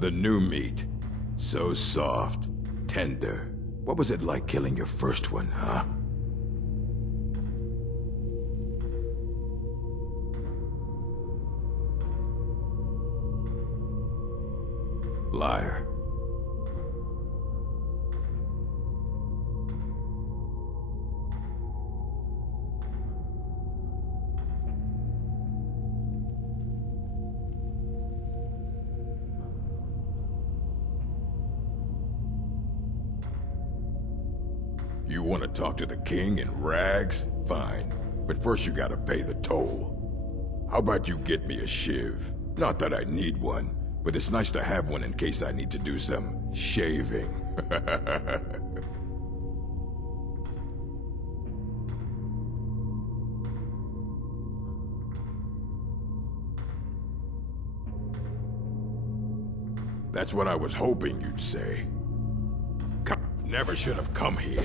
The new meat. So soft, tender. What was it like killing your first one, huh? Liar. You want to talk to the king in rags? Fine. But first you gotta pay the toll. How about you get me a shiv? Not that I need one, but it's nice to have one in case I need to do some shaving. That's what I was hoping you'd say. Never should have come here.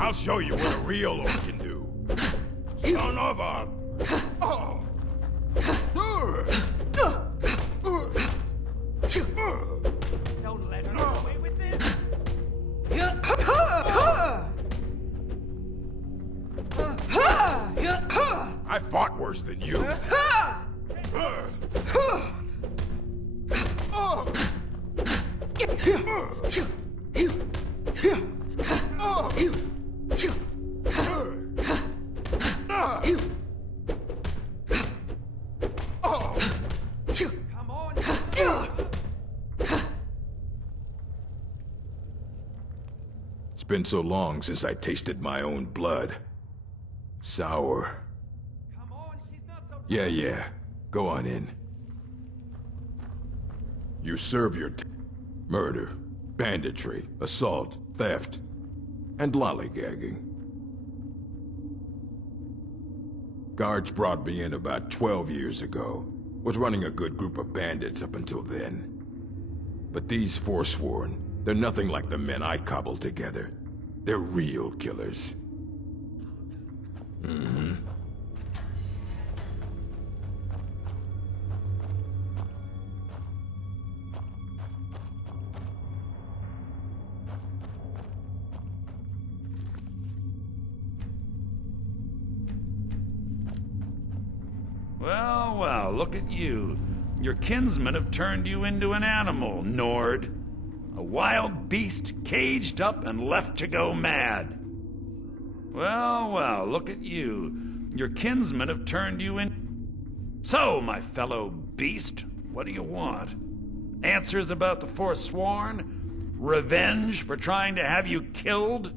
I'll show you what a real orc can do. Son of a... Oh. Don't let her get away with this. I fought worse than you. Come on. It's been so long since I tasted my own blood. Sour. Come on, she's not so... Yeah. Go on in. You serve your murder, banditry, assault, theft, and lollygagging. Guards brought me in about 12 years ago. Was running a good group of bandits up until then. But these Forsworn, they're nothing like the men I cobbled together. They're real killers. Mm-hmm. Well, look at you. Your kinsmen have turned you into an animal, Nord. A wild beast caged up and left to go mad. Well, look at you. Your kinsmen have turned you in... So, my fellow beast, what do you want? Answers about the Forsworn? Revenge for trying to have you killed?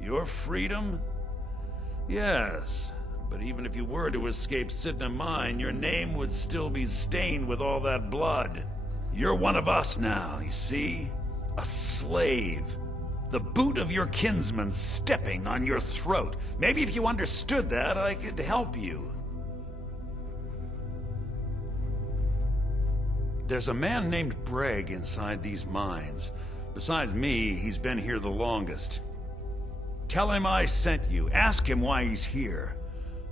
Your freedom? Yes, but even if you were to escape Sidna Mine, your name would still be stained with all that blood. You're one of us now, you see? A slave. The boot of your kinsman stepping on your throat. Maybe if you understood that, I could help you. There's a man named Breg inside these mines. Besides me, he's been here the longest. Tell him I sent you. Ask him why he's here.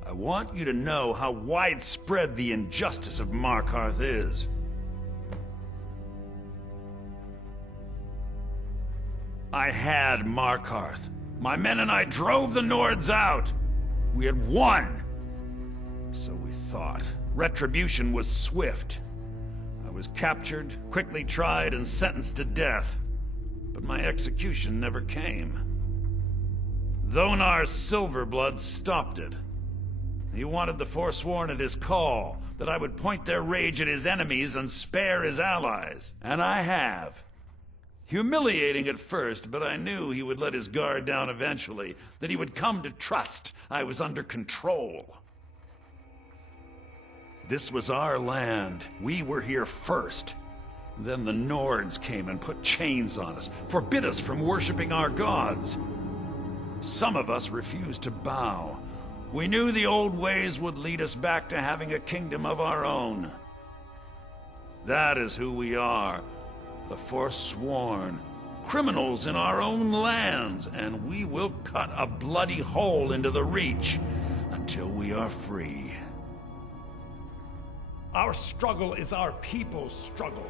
I want you to know how widespread the injustice of Markarth is. I had Markarth. My men and I drove the Nords out. We had won. So we thought. Retribution was swift. I was captured, quickly tried, and sentenced to death. But my execution never came. Dhonar's Silverblood stopped it. He wanted the Forsworn at his call, that I would point their rage at his enemies and spare his allies. And I have. Humiliating at first, but I knew he would let his guard down eventually, that he would come to trust I was under control. This was our land. We were here first. Then the Nords came and put chains on us, forbid us from worshipping our gods. Some of us refused to bow. We knew the old ways would lead us back to having a kingdom of our own. That is who we are, the Forsworn, criminals in our own lands, and we will cut a bloody hole into the Reach until we are free. Our struggle is our people's struggle.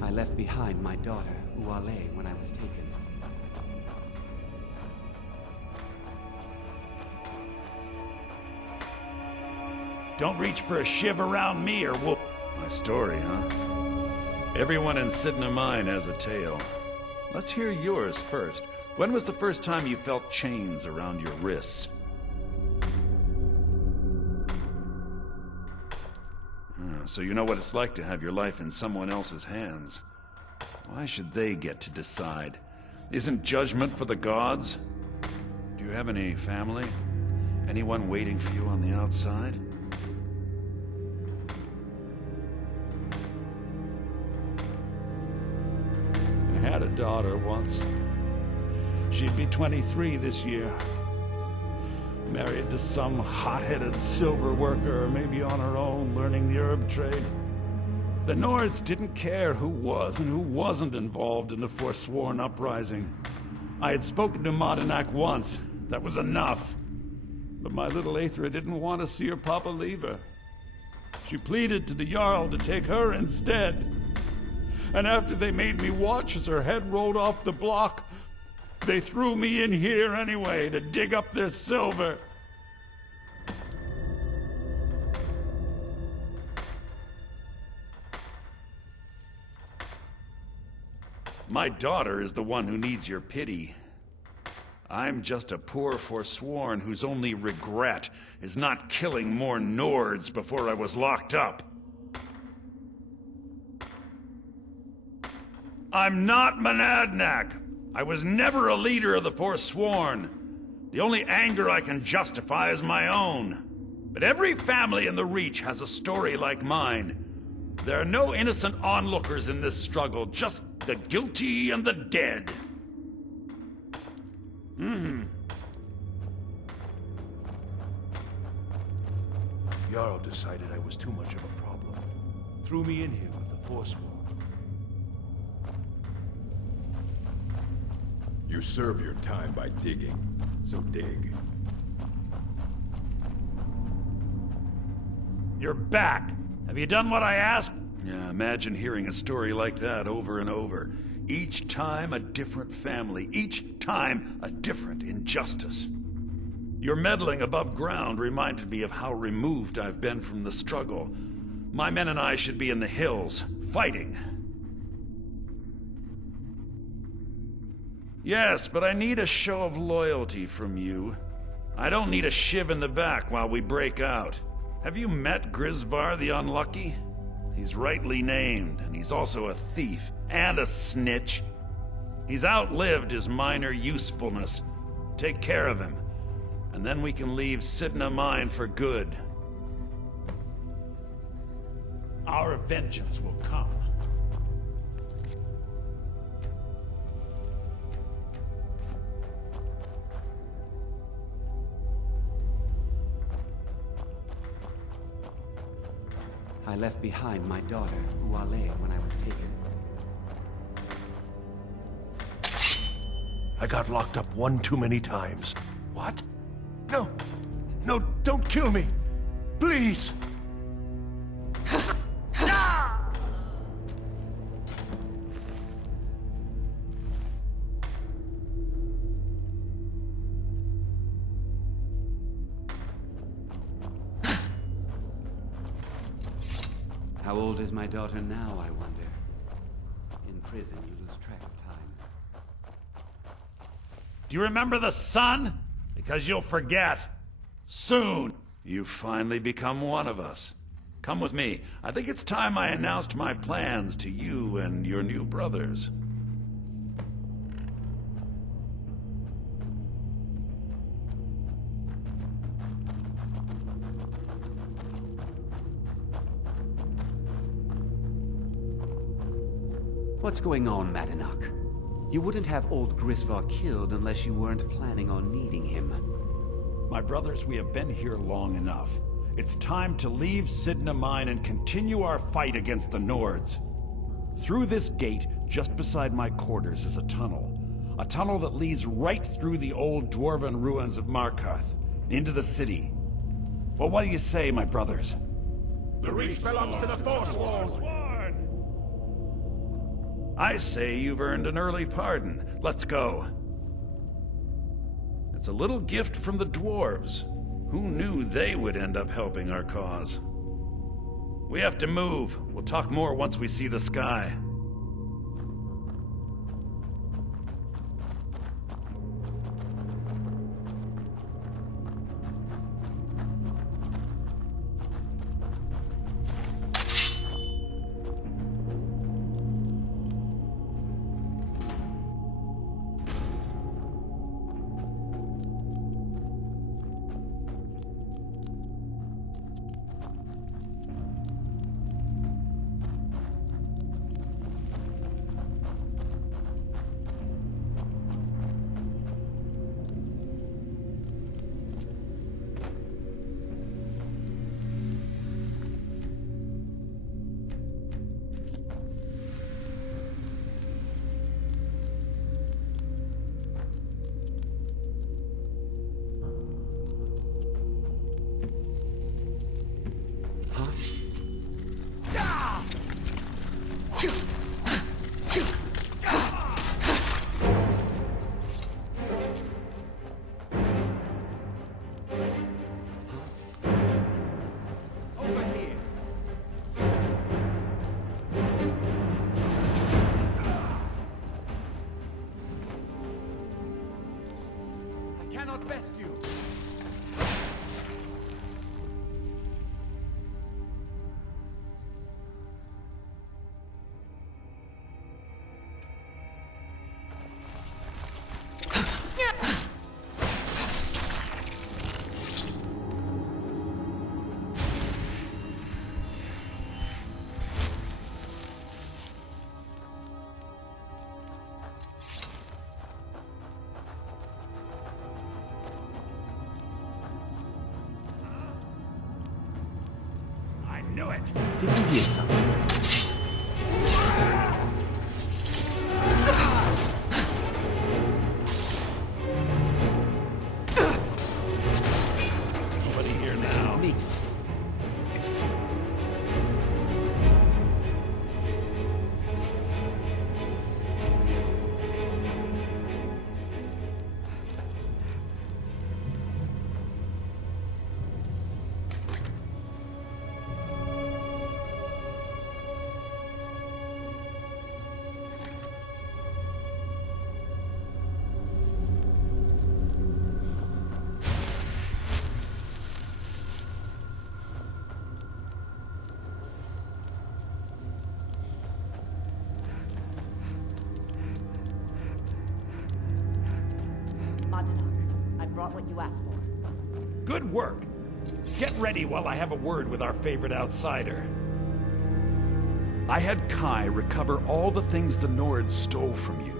I left behind my daughter, Uale, when I was taken. Don't reach for a shiv around me or we'll... My story, huh? Everyone in Sidna Mine has a tale. Let's hear yours first. When was the first time you felt chains around your wrists? So you know what it's like to have your life in someone else's hands. Why should they get to decide? Isn't judgment for the gods? Do you have any family? Anyone waiting for you on the outside? I had a daughter once. She'd be 23 this year. Married to some hot-headed silver worker, or maybe on her own, learning the herb trade. The Nords didn't care who was and who wasn't involved in the Forsworn uprising. I had spoken to Modinak once. That was enough. But my little Aethra didn't want to see her papa leave her. She pleaded to the Jarl to take her instead. And after they made me watch as her head rolled off the block, they threw me in here anyway to dig up their silver. My daughter is the one who needs your pity. I'm just a poor Forsworn whose only regret is not killing more Nords before I was locked up. I'm not Monadnack. I was never a leader of the Forsworn. The only anger I can justify is my own. But every family in the Reach has a story like mine. There are no innocent onlookers in this struggle, just the guilty and the dead. Jarl decided I was too much of a problem. Threw me in here with the Forsworn. You serve your time by digging, so dig. You're back. Have you done what I asked? Yeah, imagine hearing a story like that over and over. Each time a different family, each time a different injustice. Your meddling above ground reminded me of how removed I've been from the struggle. My men and I should be in the hills, fighting. Yes, but I need a show of loyalty from you. I don't need a shiv in the back while we break out. Have you met Grisvar the Unlucky? He's rightly named, and he's also a thief and a snitch. He's outlived his minor usefulness. Take care of him, and then we can leave Sidna Mine for good. Our vengeance will come. I left behind my daughter, Uale, when I was taken. I got locked up one too many times. What? No! No, don't kill me! Please! How old is my daughter now, I wonder? In prison, you lose track of time. Do you remember the sun? Because you'll forget. Soon. You've finally become one of us. Come with me. I think it's time I announced my plans to you and your new brothers. What's going on, Madanach? You wouldn't have old Grisvar killed unless you weren't planning on needing him. My brothers, we have been here long enough. It's time to leave Sidna Mine and continue our fight against the Nords. Through this gate, just beside my quarters, is a tunnel. A tunnel that leads right through the old dwarven ruins of Markarth, into the city. Well, what do you say, my brothers? The Reach belongs to the Forsworn. I say you've earned an early pardon. Let's go. It's a little gift from the dwarves. Who knew they would end up helping our cause? We have to move. We'll talk more once we see the sky. Cannot best you. Knew it. Did you hear something? Somebody here now. Me. Brought what you asked for. Good work. Get ready while I have a word with our favorite outsider. I had Kai recover all the things the Nords stole from you.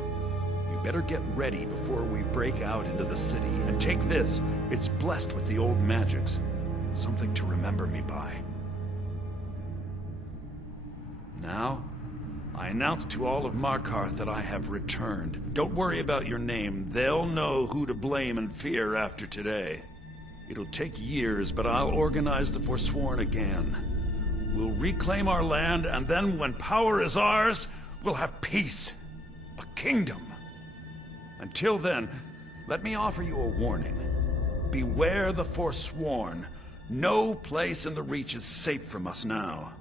We better get ready before we break out into the city. And take this. It's blessed with the old magics. Something to remember me by. Now, I announce to all of Markarth that I have returned. Don't worry about your name. They'll know who to blame and fear after today. It'll take years, but I'll organize the Forsworn again. We'll reclaim our land, and then when power is ours, we'll have peace. A kingdom. Until then, let me offer you a warning. Beware the Forsworn. No place in the Reach is safe from us now.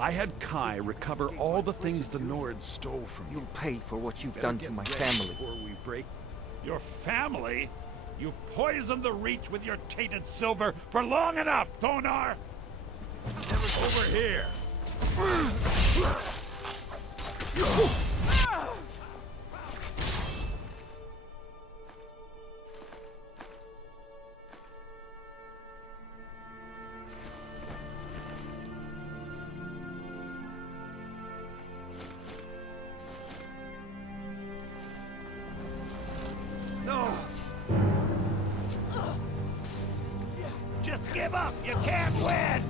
I had Kai recover all the things the Nords stole from you. You'll pay for what you've Better done get to my ready family. Before we break. Your family? You've poisoned the Reach with your tainted silver for long enough, Thonar! Over here! Just give up! You can't win!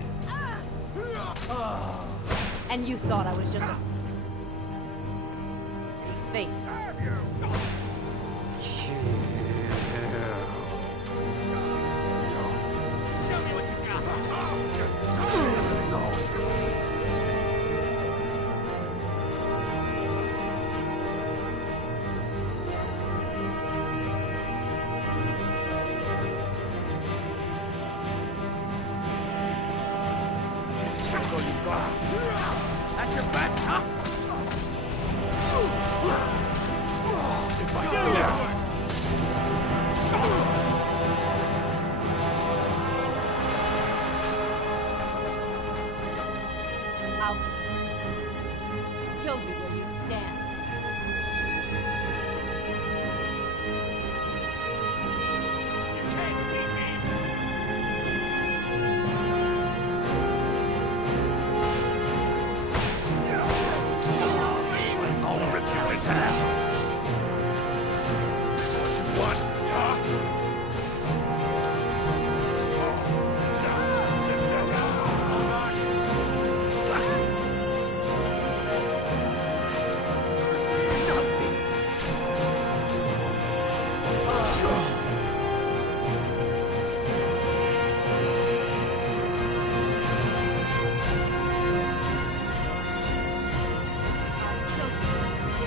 And you thought I was just a pretty face. Show me what you got. That's all you got. That's your best, huh? If I do that! I'll kill you where you stand. You can't beat me. I'll rip you in half! What you want? I'll kill you where you stand.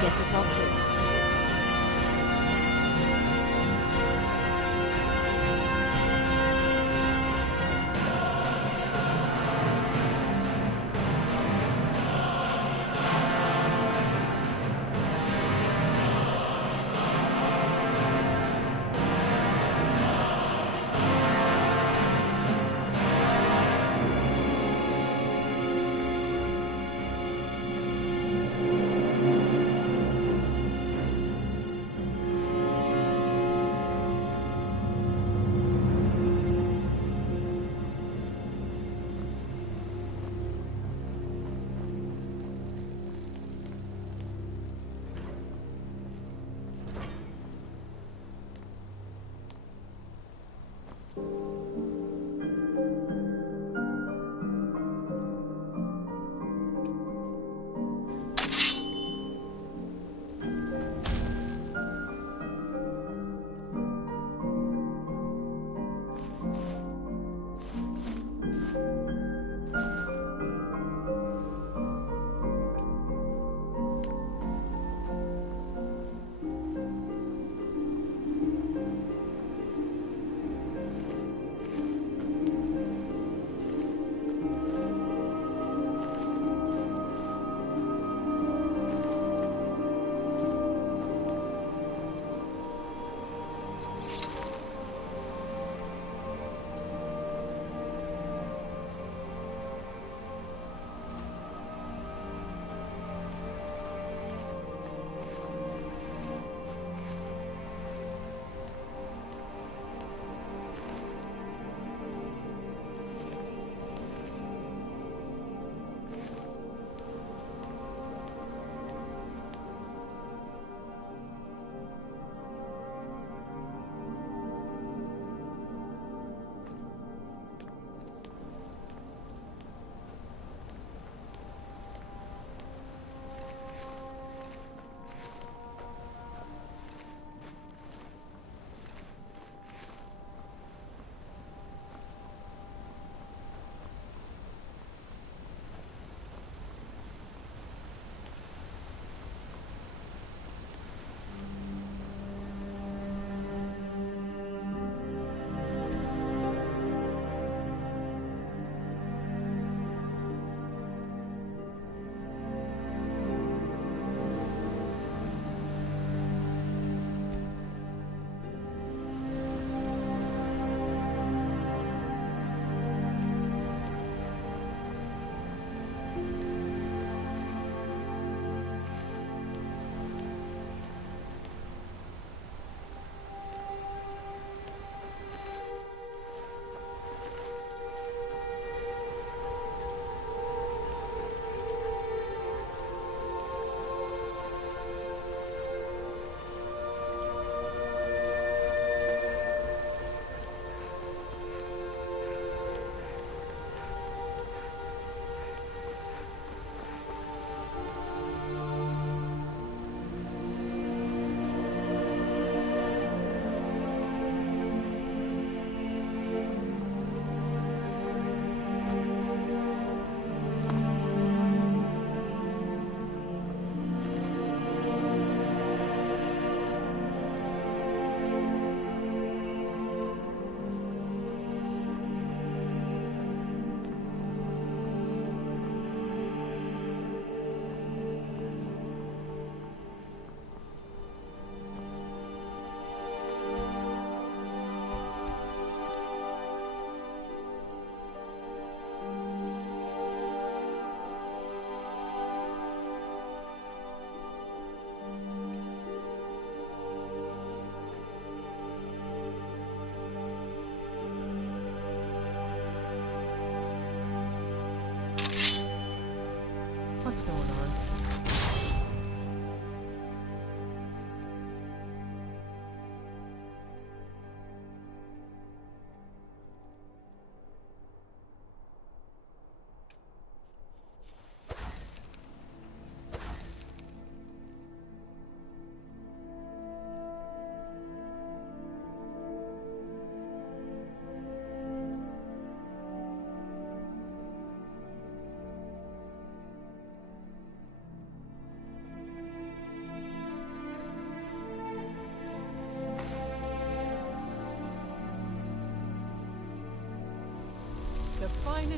Guess it's all true.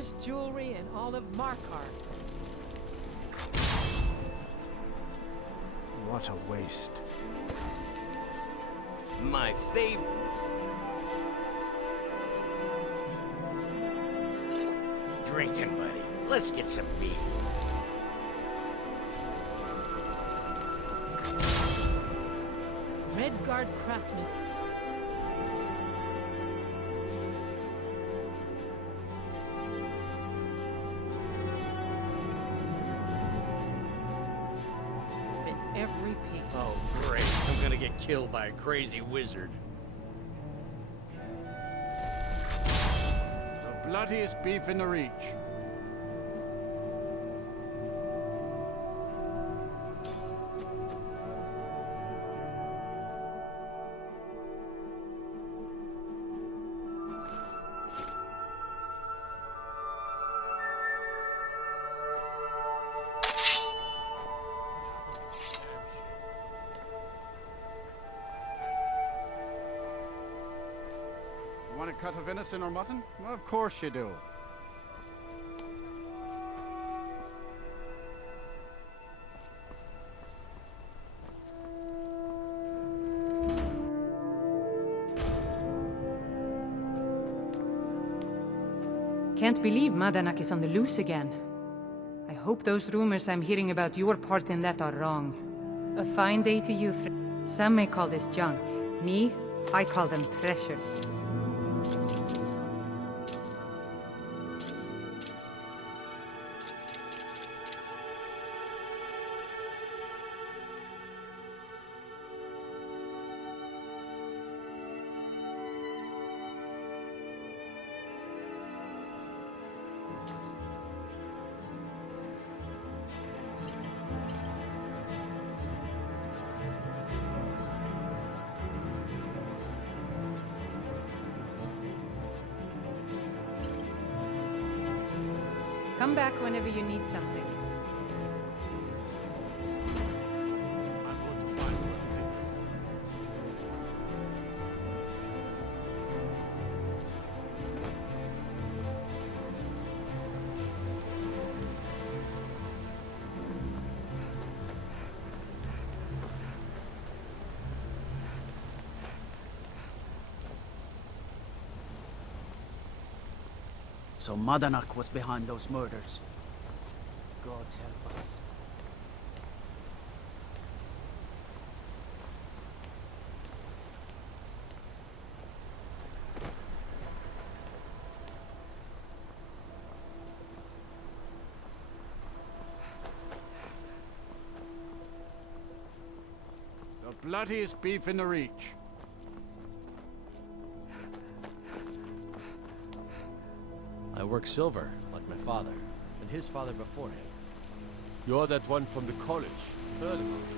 finest jewelry in all of Markarth. What a waste. My favorite. Drinking, buddy. Let's get some beer. Redguard craftsman. Fit every piece. Oh, great. I'm gonna get killed by a crazy wizard. The bloodiest beef in the Reach. Want a cut of venison or mutton? Well, of course you do. Can't believe Madanak is on the loose again. I hope those rumors I'm hearing about your part in that are wrong. A fine day to you, Some may call this junk. Me, I call them treasures. Come back whenever you need something. I'm going to find who did this. So Madanak was behind those murders. Gods help us. The bloodiest beef in the Reach. I work silver, like my father, and his father before him. You're that one from the college. Heard about you.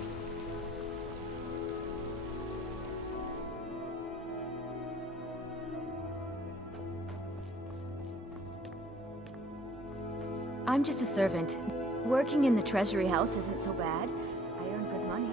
I'm just a servant. Working in the treasury house isn't so bad. I earn good money.